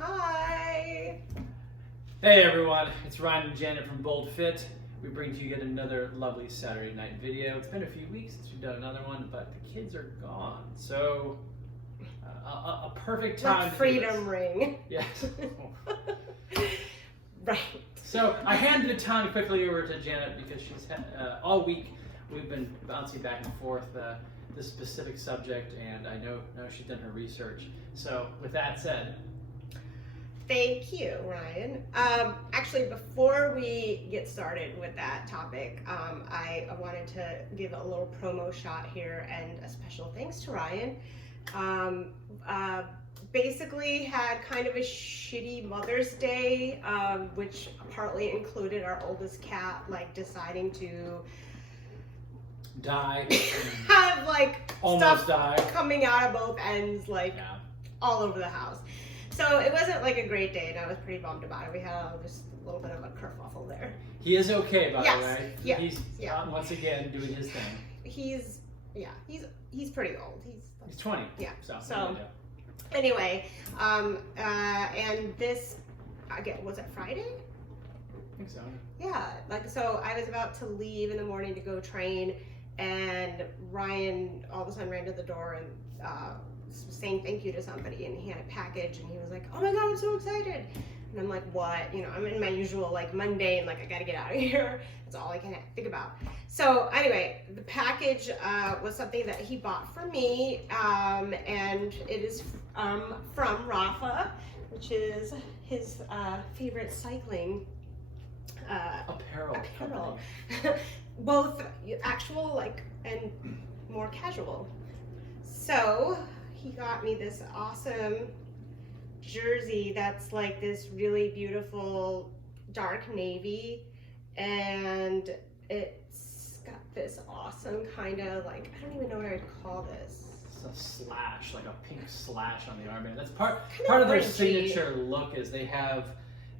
Hi! Hey everyone, it's Ryan and Janet from BoldFit. We bring to you yet another lovely Saturday night video. It's been a few weeks since we've done another one, but the kids are gone. So, a perfect time Like to freedom ring. Yes. Right. So, I handed the time quickly over to Janet because she's all week we've been bouncing back and forth this specific subject, and I know she's done her research. So, with that said, Thank you, Ryan. Actually, before we get started with that topic, I wanted to give a little promo shot here and a special thanks to Ryan. Basically had kind of a shitty Mother's Day, which partly included our oldest cat deciding to die. have Almost stuff die. coming out of both ends all over the house. So it wasn't a great day, and I was pretty bummed about it. We had just a little bit of a kerfuffle there. He is okay, by the way. Yeah. He's once again doing his thing. He's pretty old. He's 20. Yeah. So anyway, and this, again, was it Friday? I think so. Yeah. So I was about to leave in the morning to go train, and Ryan all of a sudden ran to the door and saying thank you to somebody, and he had a package, and he was like, "Oh my god, I'm so excited!" And I'm like, "What?" I'm in my usual mundane, I gotta get out of here. That's all I can think about. So anyway, the package was something that he bought for me, and it is from Rafa, which is his favorite cycling apparel. Both actual and more casual. So he got me this awesome jersey that's this really beautiful dark navy, and it's got this awesome kind of I don't even know what I'd call this. It's a slash, a pink slash on the armband. That's part of their signature look is they have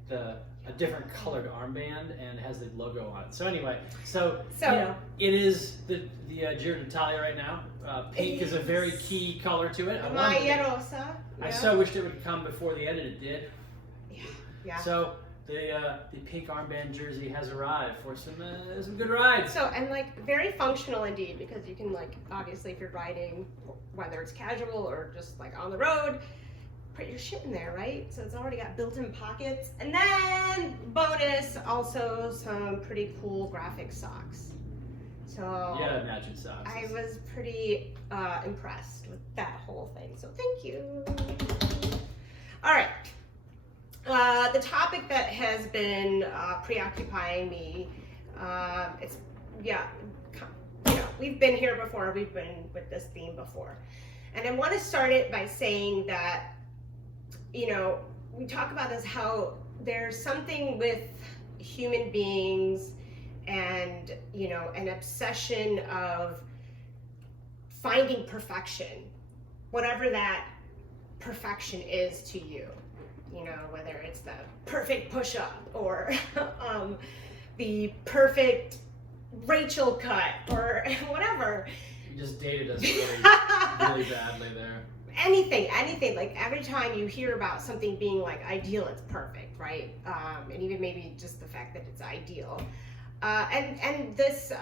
a different colored armband and it has the logo on it. So anyway, it is the Giro d'Italia right now. Pink is a very key color to it. I so wished it would come before the end, and it did. Yeah. So the pink armband jersey has arrived for some good rides. So and very functional indeed, because you can obviously if you're riding, whether it's casual or just on the road, put your shit in there, right? So it's already got built-in pockets, and then bonus also some pretty cool graphic socks. So yeah, matching socks. I was pretty impressed with that whole thing. So thank you. All right. The topic that has been preoccupying me, we've been here before. We've been with this theme before, and I want to start it by saying that we talk about this, how there's something with human beings and an obsession of finding perfection, whatever that perfection is to you, whether it's the perfect push-up or the perfect Rachel cut or whatever. You just dated us really, really badly there. Anything, every time you hear about something being ideal, it's perfect, right? And even maybe just the fact that it's ideal. And this,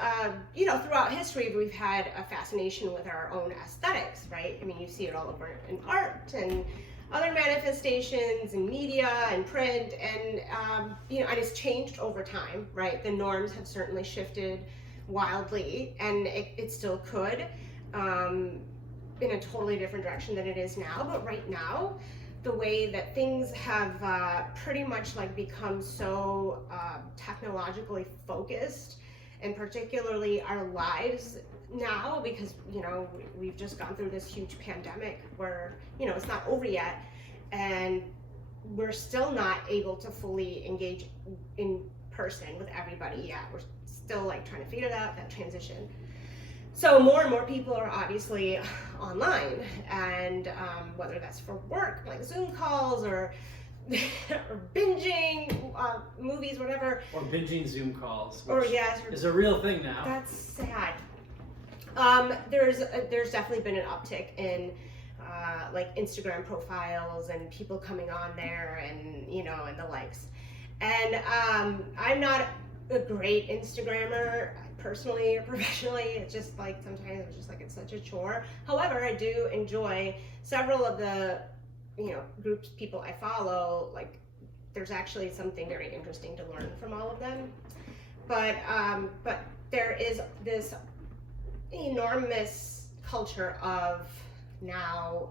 throughout history, we've had a fascination with our own aesthetics, right? I mean, you see it all over in art and other manifestations in media and print, and, and it's changed over time, right? The norms have certainly shifted wildly, and it still could, in a totally different direction than it is now. But right now, the way that things have pretty much become so technologically focused, and particularly our lives now, because we've just gone through this huge pandemic where it's not over yet, and we're still not able to fully engage in person with everybody yet. We're still trying to figure that transition. So more and more people are obviously online, and whether that's for work, Zoom calls, or binging movies, whatever. Or binging Zoom calls, which is a real thing now. That's sad. There's definitely been an uptick in like Instagram profiles and people coming on there and, you know, and the likes. And I'm not a great Instagrammer personally or professionally. It's just like sometimes it's just like it's such a chore. However, I do enjoy several of the, you know, groups, people I follow. Like there's actually something very interesting to learn from all of them. But there is this enormous culture of now,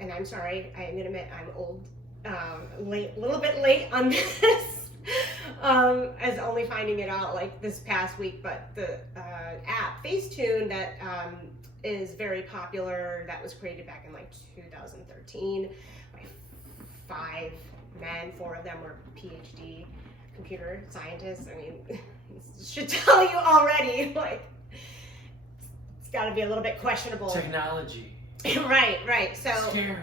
and I'm sorry, I am gonna admit I'm old, a little bit late on this, as only finding it out like this past week, but the app Facetune that is very popular, that was created back in like 2013 by 5 men, 4 of them were PhD computer scientists. I mean, this should tell you already, like, it's got to be a little bit questionable. Technology. Right. So scary.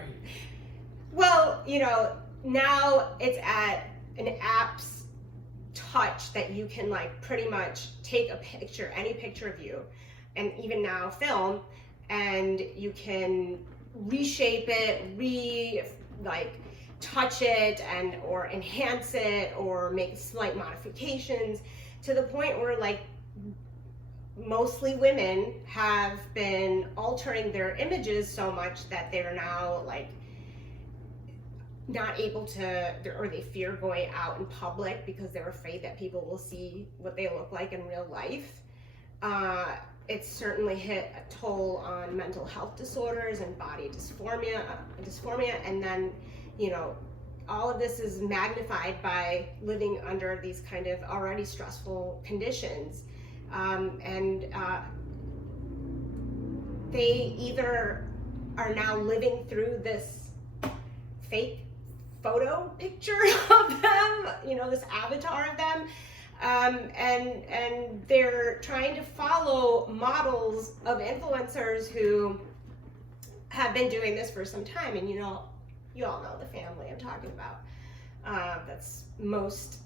Well, you know, now it's at an app's touch that you can like pretty much take a picture, any picture of you, and even now film, and you can reshape it, touch it and or enhance it or make slight modifications to the point where like mostly women have been altering their images so much that they're now like not able to, or they fear going out in public because they're afraid that people will see what they look like in real life. It's certainly hit a toll on mental health disorders and body dysphoria, and then, you know, all of this is magnified by living under these kind of already stressful conditions. They either are now living through this fake photo picture of them, you know, this avatar of them, and they're trying to follow models of influencers who have been doing this for some time. And you know, you all know the family I'm talking about, that's most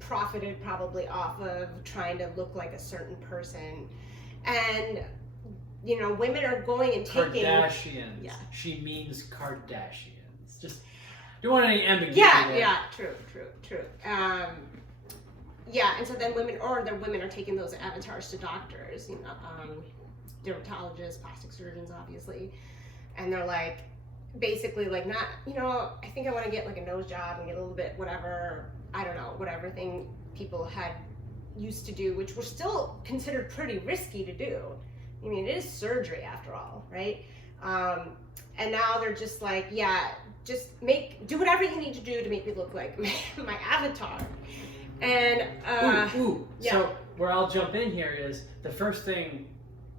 profited probably off of trying to look like a certain person. And you know, women are going and taking Kardashians. Yeah. She means Kardashians. Just don't want any ambiguity. Yeah, true. Yeah, and so then women are taking those avatars to doctors, you know, dermatologists, plastic surgeons, obviously, and they're like, basically like, not, you know, I think I want to get like a nose job and get a little bit whatever, I don't know, whatever thing people had used to do, which were still considered pretty risky to do. I mean, it is surgery after all, right? And now they're just like, yeah, just do whatever you need to do to make me look like my avatar. And yeah. So where I'll jump in here is the first thing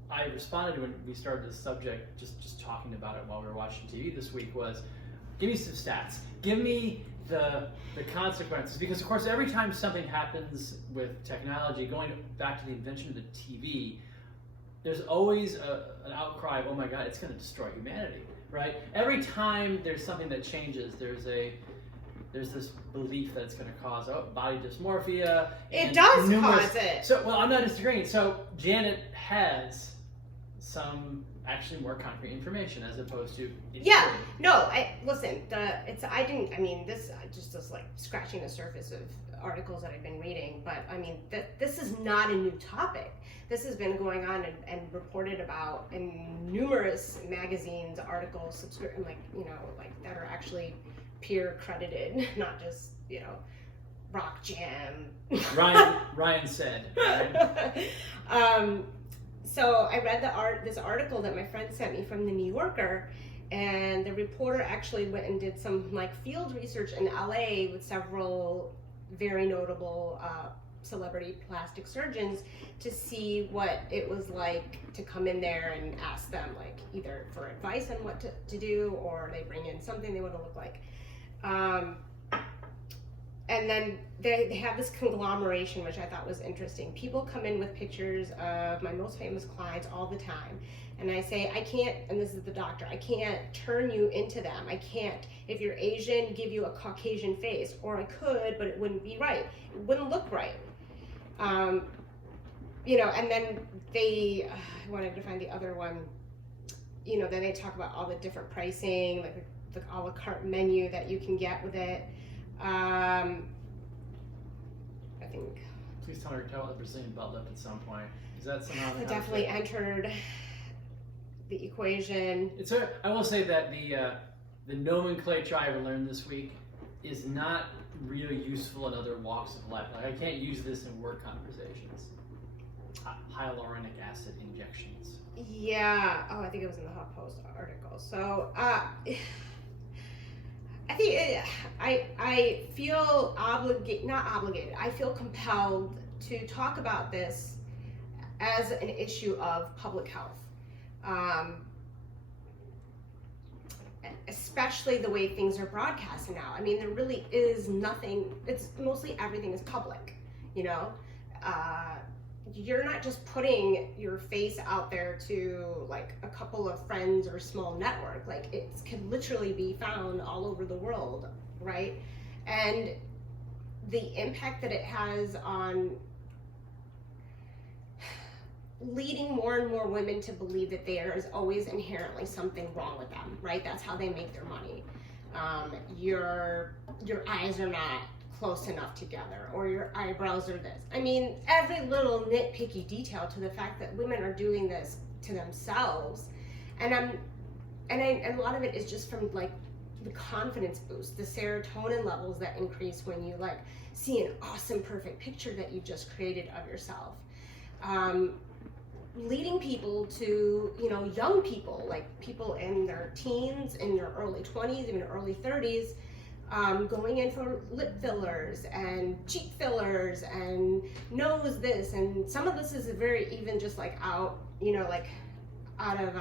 I responded to when we started this subject, just talking about it while we were watching TV this week, was give me some stats. Give me the consequences, because of course every time something happens with technology, going back to the invention of the TV, there's always an outcry of, oh my God, it's going to destroy humanity, right? Every time there's something that changes, there's this belief that it's going to cause body dysmorphia. It does cause it. So, well, I'm not disagreeing. So Janet has some actually more concrete information as opposed to this just like scratching the surface of articles that I've been reading, but I mean this is not a new topic. This has been going on and reported about in numerous magazines, articles, that are actually peer credited, not just, you know, Rock Jam. Ryan said. Right? So I read this article that my friend sent me from the New Yorker, and the reporter actually went and did some like field research in LA with several very notable celebrity plastic surgeons to see what it was like to come in there and ask them like either for advice on what to do, or they bring in something they want to look like. And then they have this conglomeration, which I thought was interesting. People come in with pictures of my most famous clients all the time. And I say, I can't, and this is the doctor, I can't turn you into them. I can't, if you're Asian, give you a Caucasian face. Or I could, but it wouldn't be right. It wouldn't look right. You know, and then I wanted to find the other one. you know, then they talk about all the different pricing, like the a la carte menu that you can get with it. I think. Please tell me you're talking about the Brazilian butt lift at some point. Is that somehow? It definitely entered the equation. I will say that the nomenclature I learned this week is not really useful in other walks of life. Like I can't use this in work conversations. Hyaluronic acid injections. Yeah. Oh, I think it was in the HuffPost article. So I think I feel not obligated. I feel compelled to talk about this as an issue of public health. Especially the way things are broadcasted now. I mean, there really is nothing, it's mostly everything is public, you know? You're not just putting your face out there to like a couple of friends or a small network. Like it can literally be found all over the world, right? And the impact that it has on leading more and more women to believe that there is always inherently something wrong with them, right? That's how they make their money. Your eyes are not close enough together, or your eyebrows are this. I mean, every little nitpicky detail to the fact that women are doing this to themselves, and a lot of it is just from like the confidence boost, the serotonin levels that increase when you like see an awesome, perfect picture that you just created of yourself. Leading people to, you know, young people, like people in their teens, in their early 20s, even early 30s, going in for lip fillers and cheek fillers and nose this, and some of this is very even just like out, you know, like out of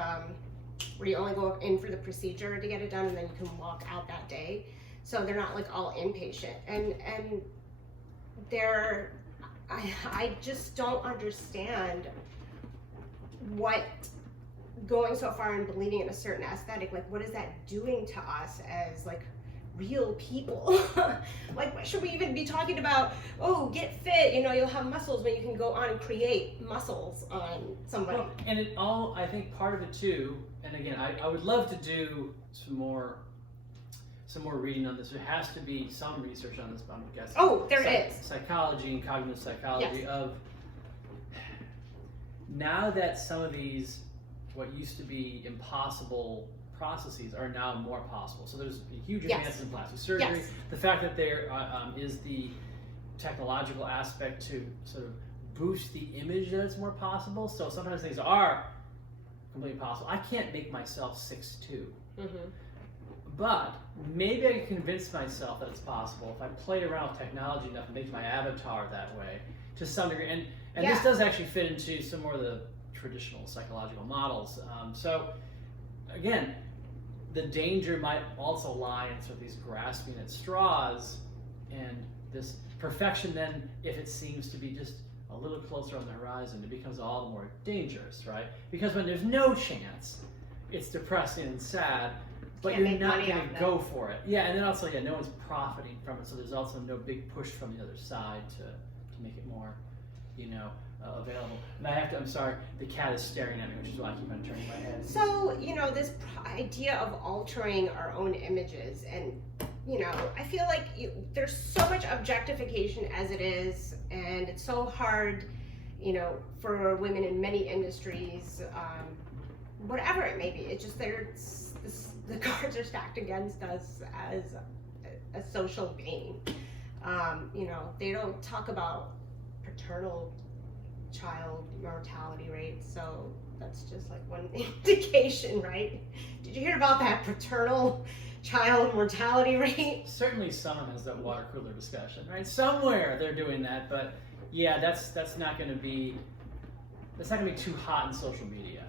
where you only go in for the procedure to get it done and then you can walk out that day. So they're not like all inpatient, and they're, I just don't understand what going so far and believing in a certain aesthetic, like what is that doing to us as like real people? Like what should we even be talking about? Oh, get fit, you know, you'll have muscles when you can go on and create muscles on somebody. Well, and it all, I think part of it too, and again, I would love to do some more reading on this. There has to be some research on this, but I'm guessing. Oh, there is. Psychology and cognitive psychology of now that some of these, what used to be impossible processes are now more possible. So there's a huge advance in plastic surgery. Yes. The fact that there is the technological aspect to sort of boost the image that it's more possible. So sometimes things are completely possible. I can't make myself 6'2". Mm-hmm. But maybe I can convince myself that it's possible if I play around with technology enough and make my avatar that way to some degree. And this does actually fit into some more of the traditional psychological models. So again, the danger might also lie in sort of these grasping at straws and this perfection. Then if it seems to be just a little closer on the horizon, it becomes all the more dangerous, right? Because when there's no chance, it's depressing and sad, but you're not going to go for it. Yeah, and then also, no one's profiting from it, so there's also no big push from the other side to make it more, available. And I'm sorry, the cat is staring at me, which is why I keep on turning my head. So, this idea of altering our own images, and, I feel like there's so much objectification as it is, and it's so hard, for women in many industries, whatever it may be. It's just the cards are stacked against us as a social being. They don't talk about paternal child mortality rates, so that's just like one indication, right? Did you hear about that paternal child mortality rate? Certainly someone has that water cooler discussion, right? Somewhere they're doing that, but yeah, that's not going to be too hot in social media.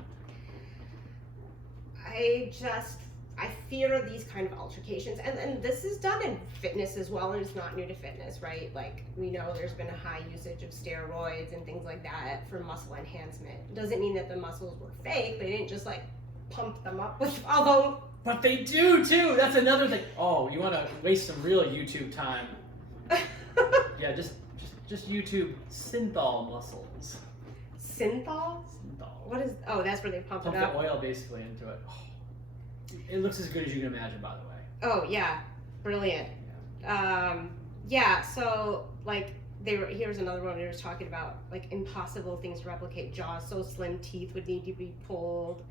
I fear these kind of altercations, and this is done in fitness as well, and it's not new to fitness, right? Like, we know there's been a high usage of steroids and things like that for muscle enhancement. It doesn't mean that the muscles were fake. They didn't just like pump them up with, although... But they do too! That's another thing. Oh, you want to waste some real YouTube time. Yeah, just YouTube synthol muscles. Synthol? What is? Oh, that's where they pump it up. The oil basically into it. Oh, it looks as good as you can imagine, by the way. Oh yeah, brilliant. Yeah. So like here's another one. They were talking about like impossible things to replicate. Jaws so slim, teeth would need to be pulled.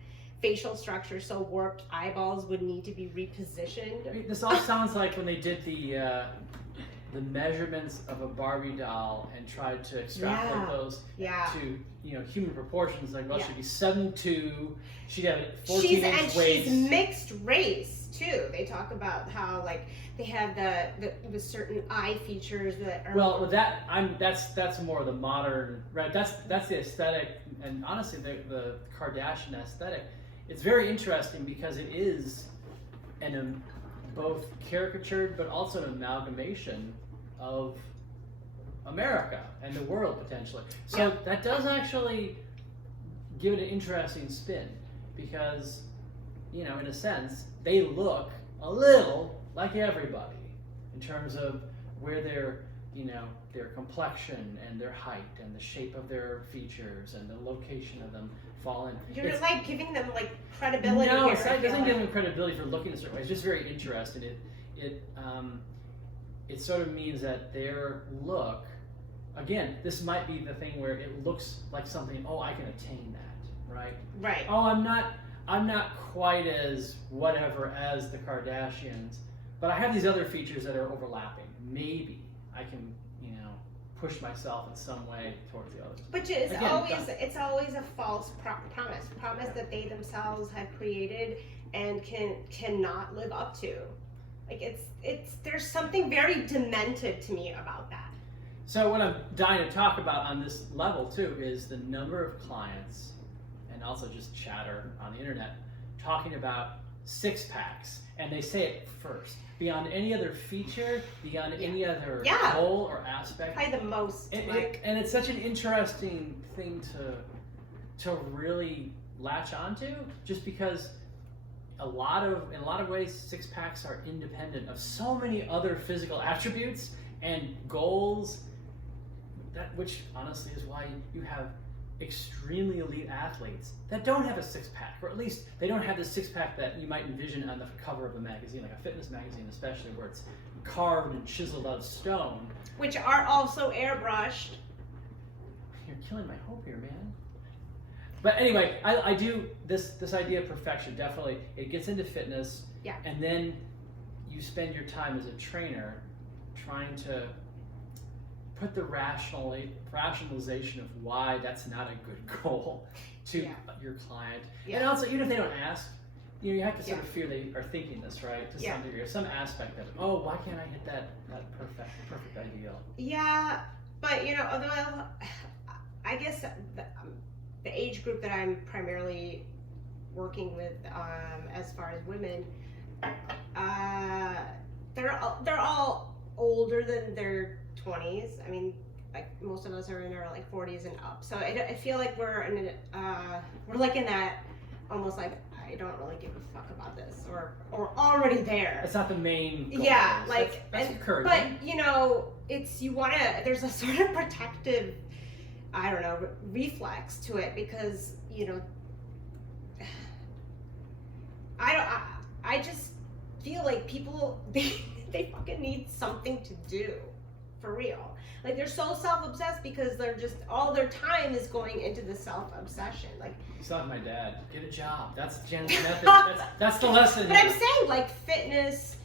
Facial structure so warped, eyeballs would need to be repositioned. I mean, this all sounds like when they did the measurements of a Barbie doll and tried to extrapolate those to human proportions. Like, well, she'd be 7'2", she'd have 14-inch waist. She's mixed race too. They talk about how like they have the certain eye features that are that's more the modern, right? That's the aesthetic, and honestly the Kardashian aesthetic. It's very interesting because it is both caricatured but also an amalgamation of America and the world potentially. So that does actually give it an interesting spin because, in a sense, they look a little like everybody in terms of where their complexion and their height and the shape of their features and the location of them fall in. You're like giving them like credibility. No, here, it doesn't give them credibility for looking a certain way. It's just very interesting. It sort of means that their look, again, this might be the thing where it looks like something. Oh, I can attain that, right? Right. Oh, I'm not quite as whatever as the Kardashians, but I have these other features that are overlapping. Maybe I can, push myself in some way towards the others. Which is it's always a false promise that they themselves have created and cannot live up to. Like there's something very demented to me about that. So what I'm dying to talk about on this level too is the number of clients and also just chatter on the internet talking about six packs, and they say it first. Beyond any other feature, beyond any other goal or aspect. Probably the most. And it's such an interesting thing to really latch onto, just because in a lot of ways, six packs are independent of so many other physical attributes and goals. Which honestly is why you have extremely elite athletes that don't have a six-pack, or at least they don't have the six-pack that you might envision on the cover of a magazine, like a fitness magazine especially, where it's carved and chiseled out of stone. Which are also airbrushed. You're killing my hope here, man. But anyway, I do this idea of perfection, definitely. It gets into fitness, and then you spend your time as a trainer trying to put the rationalization of why that's not a good goal to your client. And also, even if they don't ask, you have to sort of fear they are thinking this, right? To some degree, or some aspect of it. Oh, why can't I hit that perfect ideal? Yeah, but although I guess the age group that I'm primarily working with, as far as women, they're all older than their 20s. I mean, like most of us are in our like 40s and up. So I feel like we're in that almost like I don't really give a fuck about this or already there. It's not the main goal. Yeah, like that's encouraging. But it's there's a sort of protective, I don't know, reflex to it because I just feel like people they fucking need something to do. For real. Like they're so self-obsessed because they're just all their time is going into the self-obsession. Like it's not my dad. Get a job. That's Janet's method. That's the lesson. But I'm saying like fitness,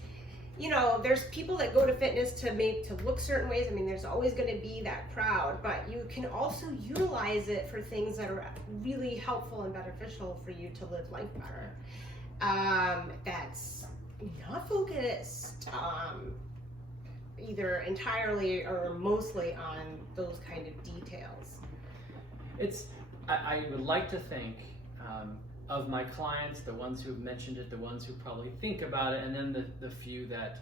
there's people that go to fitness to look certain ways. I mean, there's always going to be that crowd, but you can also utilize it for things that are really helpful and beneficial for you to live life better. That's not focused either entirely or mostly on those kind of details. I would like to think of my clients, the ones who've mentioned it, the ones who probably think about it, and then the few that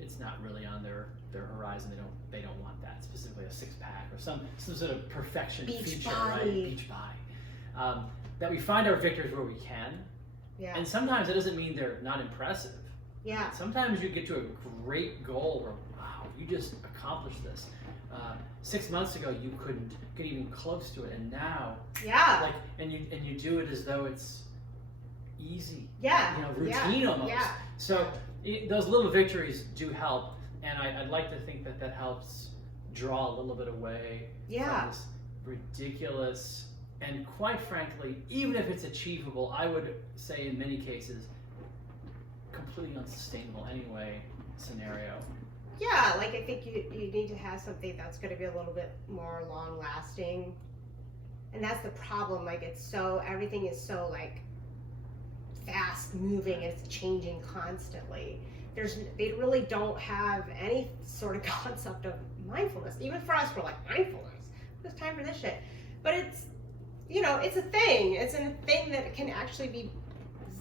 it's not really on their horizon. They don't want that, specifically a six-pack or some sort of perfection feature, right? Beach body. That we find our victors where we can. Yeah. And sometimes it doesn't mean they're not impressive. Yeah. Sometimes you get to a great goal where, wow, you just accomplished this. 6 months ago, you couldn't get even close to it, and now, like, and you do it as though it's easy, routine almost. Yeah. So those little victories do help, and I'd like to think that helps draw a little bit away from this ridiculous, and quite frankly, even if it's achievable, I would say in many cases, completely unsustainable anyway scenario. Yeah, like I think you need to have something that's going to be a little bit more long lasting, and that's the problem. Like everything is so like fast moving, it's changing constantly. They really don't have any sort of concept of mindfulness. Even for us, we're like, mindfulness, there's time for this shit. But it's, it's a thing. It's a thing that can actually be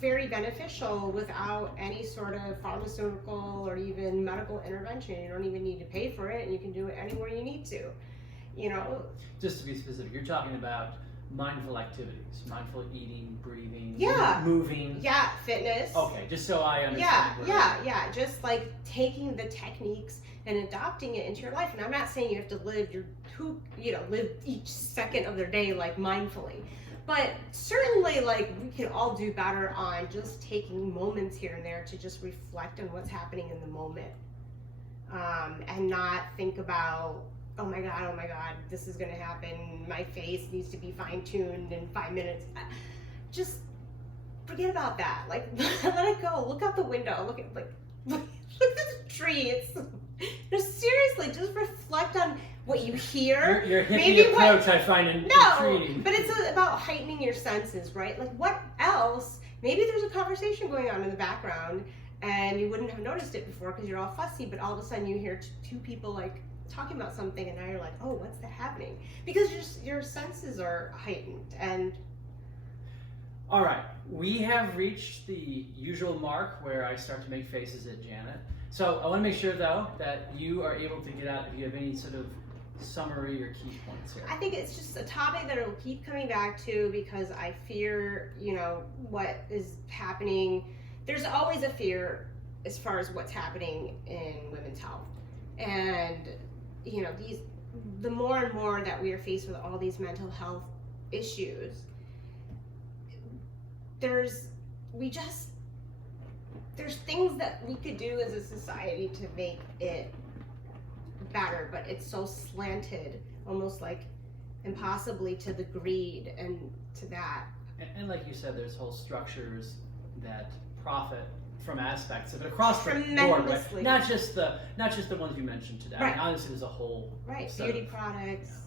very beneficial without any sort of pharmaceutical or even medical intervention. You don't even need to pay for it, and you can do it anywhere you need to. Just to be specific, you're talking about mindful activities, mindful eating, breathing, moving. Yeah, fitness. Okay, just so I understand. Yeah. Just like taking the techniques and adopting it into your life. And I'm not saying you have to live live each second of their day like mindfully. But certainly, like, we can all do better on just taking moments here and there to just reflect on what's happening in the moment, and not think about, oh my God, this is going to happen. My face needs to be fine-tuned in 5 minutes. Just forget about that. Like, let it go. Look out the window. Look at the tree. Seriously, just reflect on what you hear. Your hippie approach, I find intriguing. But it's about heightening your senses, right? Like, what else? Maybe there's a conversation going on in the background, and you wouldn't have noticed it before because you're all fussy, but all of a sudden you hear two people, like, talking about something, and now you're like, oh, what's that happening? Because your senses are heightened. And all right, we have reached the usual mark where I start to make faces at Janet. So I want to make sure, though, that you are able to get out if you have any sort of summary or key points here. I think it's just a topic that it'll keep coming back to because I fear, what is happening. There's always a fear as far as what's happening in women's health. And, the more and more that we are faced with all these mental health issues, there's things that we could do as a society to make it better, but it's so slanted, almost like impossibly to the greed and to that. And like you said, there's whole structures that profit from aspects of it across the board, right? Not just the ones you mentioned today. Right. I mean, obviously, there's a whole beauty products,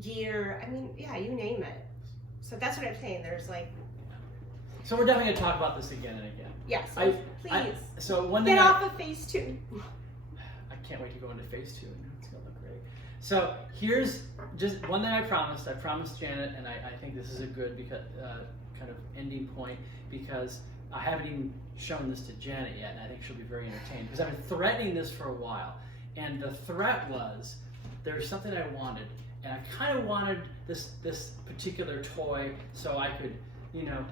gear. I mean, you name it. So that's what I'm saying. There's like. So we're definitely gonna talk about this again and again. Yes, please. So one thing. Get off of phase 2. I can't wait to go into phase 2. It's gonna look great. So here's just one thing I promised. I promised Janet, and I think this is a good kind of ending point because I haven't even shown this to Janet yet, and I think she'll be very entertained because I've been threatening this for a while. And the threat was there's something I wanted, and I kind of wanted this particular toy so I could,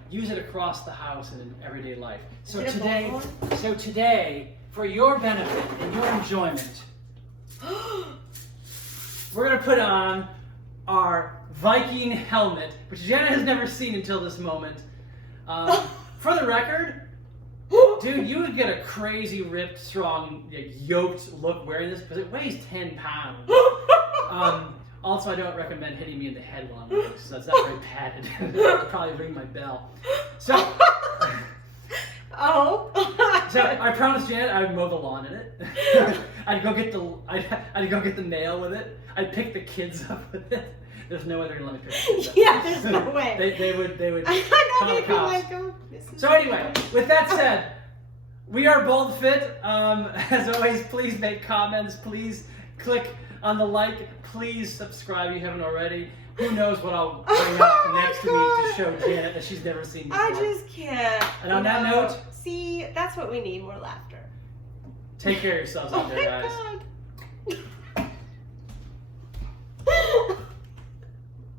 use it across the house and in everyday life. So today, for your benefit and your enjoyment, we're gonna put on our Viking helmet, which Janet has never seen until this moment. For the record, dude, you would get a crazy, ripped, strong, yoked look wearing this because it weighs 10 pounds. Also, I don't recommend hitting me in the head while I'm wearing this, so that's not very padded. I'll probably ring my bell. So I promised Janet I would mow the lawn in it. I'd go get the mail with it. I'd pick the kids up with it. There's no way they're gonna let me pick the kids up. Yeah, there's no way. They would. I'm not gonna be like, oh, So anyway, with that said, we are BoldFit. As always, please make comments. Please click on the like. Please subscribe if you haven't already. Who knows what I'll bring up next week to show Janet that she's never seen before. I just can't. And on that note, see, that's what we need, more laughter. Take care of yourselves out there, guys. God.